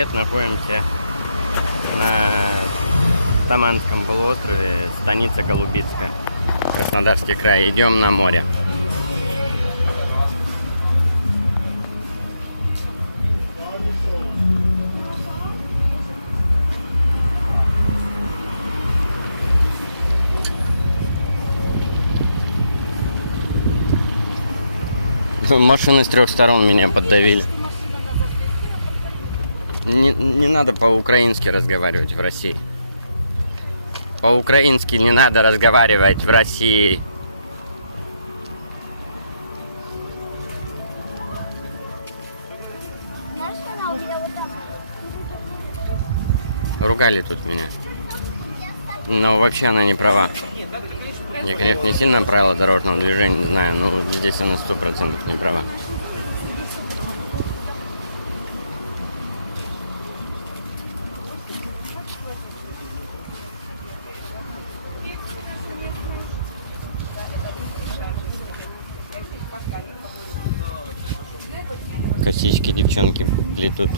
привет! Находимся на Таманском полуострове, станица Голубицкая, Краснодарский край. Идем на море. Машины с 3 сторон меня поддавили. Не надо по-украински разговаривать в России. По-украински не надо разговаривать в России. Ругали тут меня. Но вообще она не права. Я, конечно, не сильно правила дорожного движения знаю, но здесь она 100% не права. Косички девчонки плетут.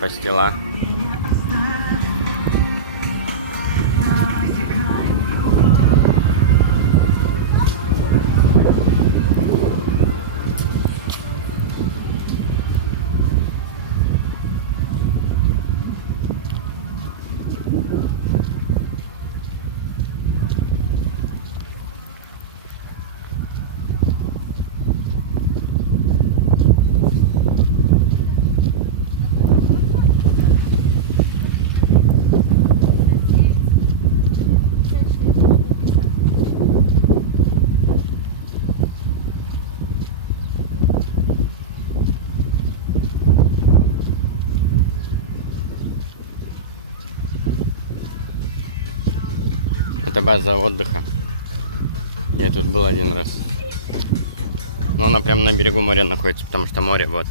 Пастила. Это база отдыха. Я тут был один раз. Ну, она прям на берегу моря находится, потому что море вот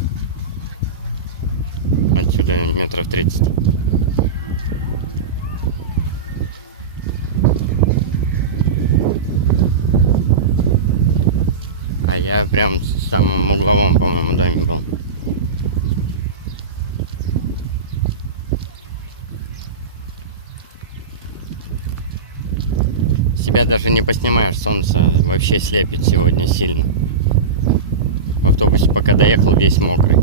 отсюда метров 30. А я прям в самом угловом, по-моему, доме был. Себя даже не поснимаешь, солнце вообще слепит сегодня сильно. В автобусе пока доехал, весь мокрый.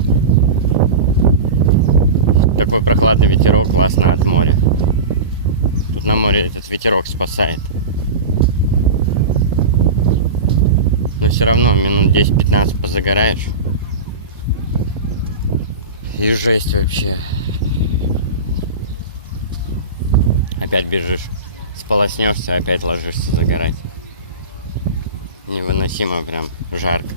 Такой прохладный ветерок, классно от моря. Тут на море этот ветерок спасает. Но все равно минут 10-15 позагораешь. И жесть вообще. Опять бежишь. Сполоснешься, опять ложишься загорать. Невыносимо, прям жарко.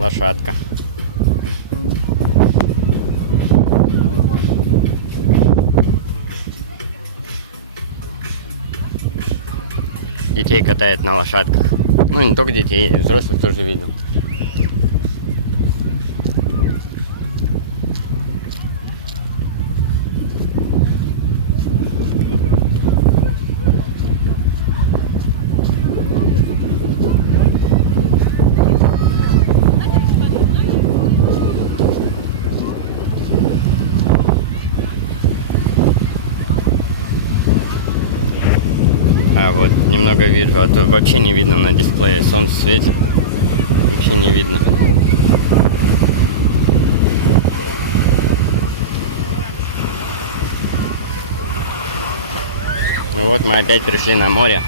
Лошадка. Детей катает на лошадках. Ну, не только детей, взрослых тоже видел. А вот немного вижу, а то вообще не видно на дисплее. Солнце светит, вообще не видно. Ну вот мы опять пришли на море.